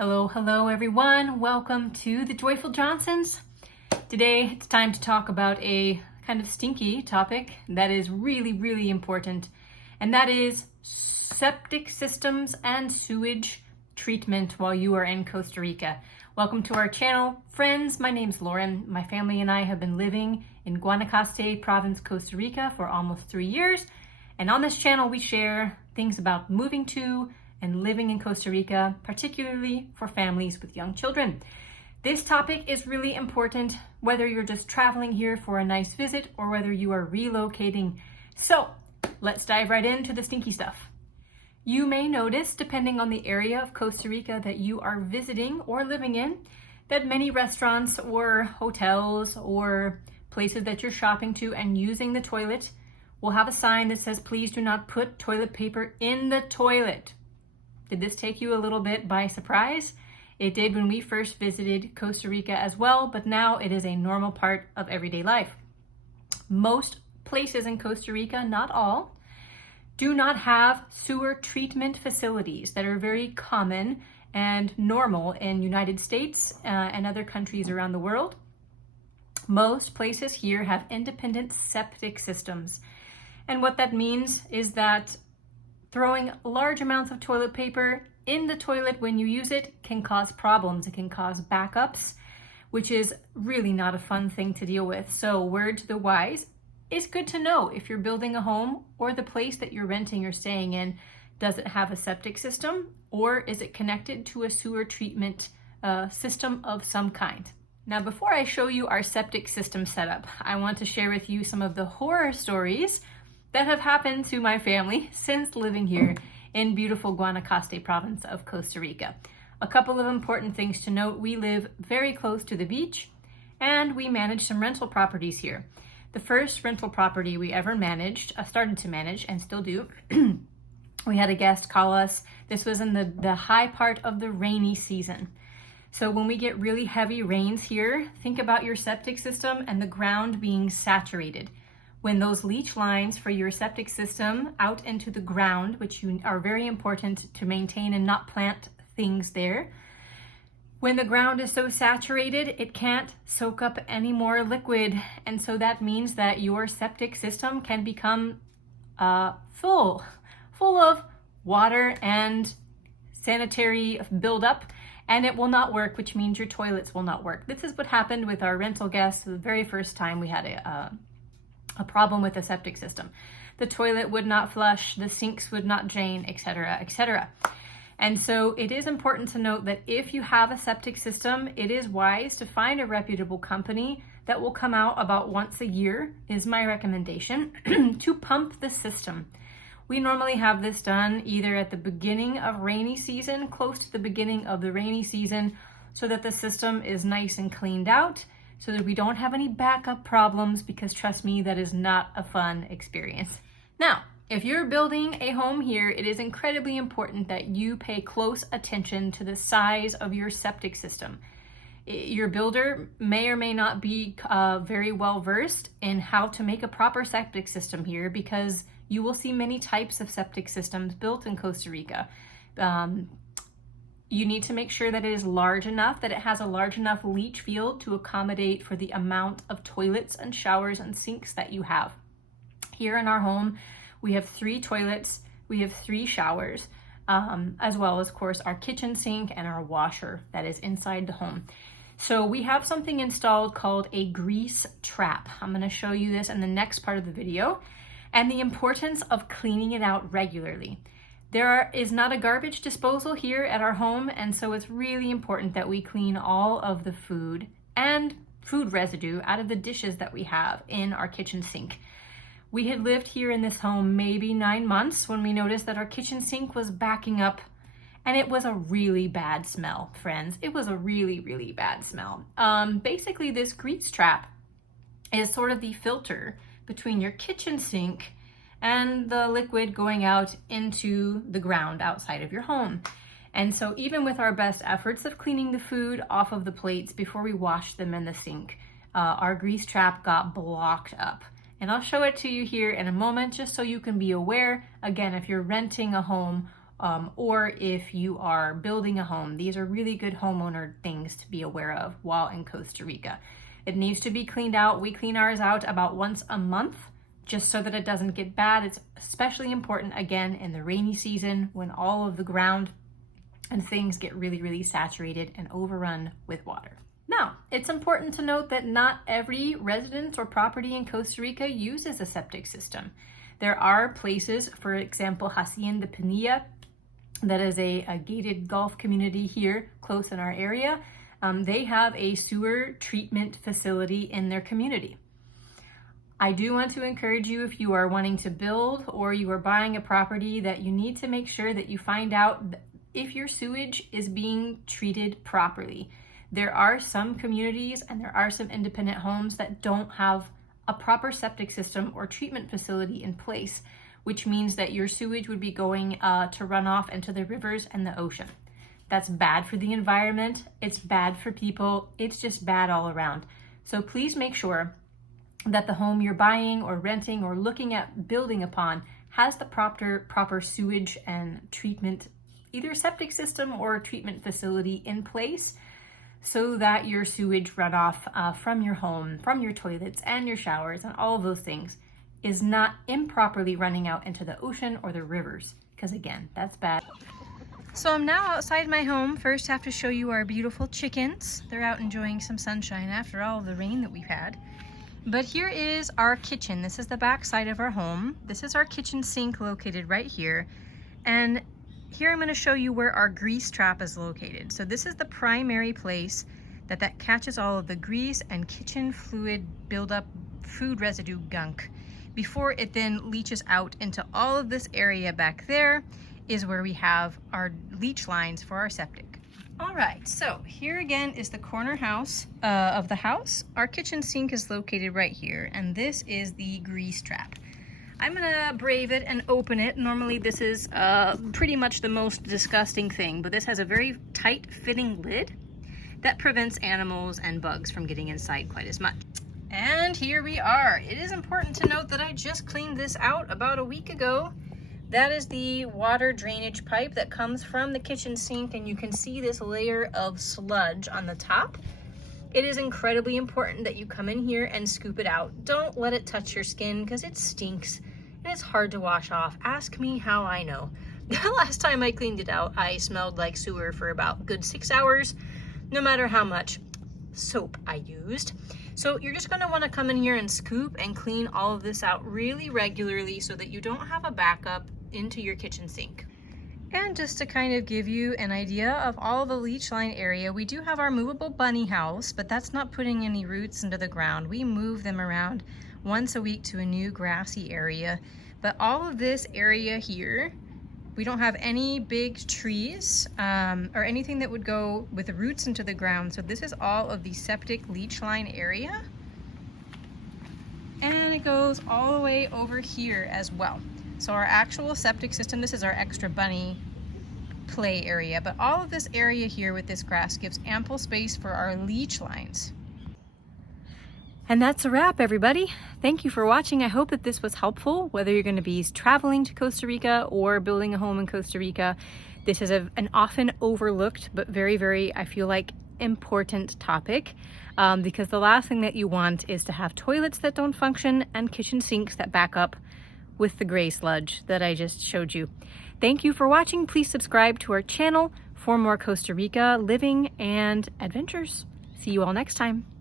Hello everyone. Welcome to the Joyful Johnsons. Today it's time to talk about a kind of stinky topic that is really important, and that is septic systems and sewage treatment while you are in Costa Rica. Welcome to our channel. Friends, my name's Lauren. My family and I have been living in Guanacaste province, Costa Rica for almost 3 years. And on this channel, we share things about moving to and living in Costa Rica, particularly for families with young children. This topic is really important, whether you're just traveling here for a nice visit or whether you are relocating. So let's dive right into the stinky stuff. You may notice, depending on the area of Costa Rica that you are visiting or living in, that many restaurants or hotels or places that you're shopping to and using the toilet will have a sign that says, please do not put toilet paper in the toilet. Did this take you a little bit by surprise? It did when we first visited Costa Rica as well, but now it is a normal part of everyday life. Most places in Costa Rica, not all, do not have sewer treatment facilities that are very common and normal in United States and other countries around the world. Most places here have independent septic systems. And what that means is that throwing large amounts of toilet paper in the toilet when you use it can cause problems. It can cause backups, which is really not a fun thing to deal with. So word to the wise, it's good to know if you're building a home or the place that you're renting or staying in, does it have a septic system or is it connected to a sewer treatment system of some kind? Now, before I show you our septic system setup, I want to share with you some of the horror stories that have happened to my family since living here in beautiful Guanacaste province of Costa Rica. A couple of important things to note: we live very close to the beach and we manage some rental properties here. The first rental property we ever managed, started to manage and still do, we had a guest call us. This was in the high part of the rainy season. So when we get really heavy rains here, think about your septic system and the ground being saturated. When those leach lines for your septic system out into the ground, which are very important to maintain and not plant things there, when the ground is so saturated, it can't soak up any more liquid. And so that means that your septic system can become full of water and sanitary buildup, and it will not work, which means your toilets will not work. This is what happened with our rental guests the very first time we had a problem with the septic system. The toilet would not flush, the sinks would not drain, etc., etc. And so it is important to note that if you have a septic system, it is wise to find a reputable company that will come out about once a year, is my recommendation, to pump the system. We normally have this done either at the beginning of rainy season, close to the beginning of the rainy season, so that the system is nice and cleaned out, so that we don't have any backup problems, because trust me, that is not a fun experience. Now, if you're building a home here, it is incredibly important that you pay close attention to the size of your septic system. Your builder may or may not be very well versed in how to make a proper septic system here, because you will see many types of septic systems built in Costa Rica. You need to make sure that it is large enough, that it has a large enough leach field to accommodate for the amount of toilets and showers and sinks that you have. Here in our home, we have 3 toilets, we have 3 showers, as well as, of course, our kitchen sink and our washer that is inside the home. So we have something installed called a grease trap. I'm going to show you this in the next part of the video, and the importance of cleaning it out regularly. There is not a garbage disposal here at our home, and so it's really important that we clean all of the food and food residue out of the dishes that we have in our kitchen sink. We had lived here in this home maybe 9 months when we noticed that our kitchen sink was backing up, and it was a really bad smell, friends. It was a really bad smell. Basically, this grease trap is sort of the filter between your kitchen sink and the liquid going out into the ground outside of your home. And so even with our best efforts of cleaning the food off of the plates before we washed them in the sink, our grease trap got blocked up. And I'll show it to you here in a moment, just so you can be aware, again, if you're renting a home or if you are building a home. These are really good homeowner things to be aware of while in Costa Rica. It needs to be cleaned out. We clean ours out about once a month just so that it doesn't get bad. It's especially important, again, in the rainy season when all of the ground and things get really, really saturated and overrun with water. Now, it's important to note that not every residence or property in Costa Rica uses a septic system. There are places, for example, Hacienda Pinilla, that is a gated golf community here close in our area. They have a sewer treatment facility in their community. I do want to encourage you, if you are wanting to build or you are buying a property, that you need to make sure that you find out if your sewage is being treated properly. There are some communities and there are some independent homes that don't have a proper septic system or treatment facility in place, which means that your sewage would be going to run off into the rivers and the ocean. That's bad for the environment, it's bad for people, it's just bad all around. So please make sure that the home you're buying or renting or looking at building upon has the proper sewage and treatment, either septic system or treatment facility in place, so that your sewage runoff from your home, from your toilets and your showers and all of those things is not improperly running out into the ocean or the rivers, because again, that's bad. So I'm now outside my home. First, I have to show you our beautiful chickens. They're out enjoying some sunshine after all of the rain that we've had. But here is our kitchen. This is the back side of our home. This is our kitchen sink located right here. And here I'm going to show you where our grease trap is located. So this is the primary place that catches all of the grease and kitchen fluid buildup, food residue gunk, before it then leaches out into all of this area. Back there is where we have our leach lines for our septic. All right, so here again is the corner house of the house. Our kitchen sink is located right here, and this is the grease trap. I'm gonna brave it and open it. Normally this is pretty much the most disgusting thing, but this has a very tight fitting lid that prevents animals and bugs from getting inside quite as much. And here we are. It is important to note that I just cleaned this out about a week ago. That is the water drainage pipe that comes from the kitchen sink, and you can see this layer of sludge on the top. It is incredibly important that you come in here and scoop it out. Don't let it touch your skin because it stinks and it's hard to wash off. Ask me how I know. The last time I cleaned it out, I smelled like sewer for about a good 6 hours, no matter how much soap I used. So you're just gonna wanna come in here and scoop and clean all of this out really regularly so that you don't have a backup into your kitchen sink. And just to kind of give you an idea of all the leach line area, we do have our movable bunny house, but that's not putting any roots into the ground. We move them around once a week to a new grassy area. But all of this area here, we don't have any big trees or anything that would go with the roots into the ground. So this is all of the septic leach line area. And it goes all the way over here as well. So our actual septic system, this is our extra bunny play area, but all of this area here with this grass gives ample space for our leach lines. And that's a wrap, everybody. Thank you for watching. I hope that this was helpful, whether you're going to be traveling to Costa Rica or building a home in Costa Rica. This is an often overlooked, but very, very, I feel like, important topic, because the last thing that you want is to have toilets that don't function and kitchen sinks that back up with the gray sludge that I just showed you. Thank you for watching. Please subscribe to our channel for more Costa Rica living and adventures. See you all next time.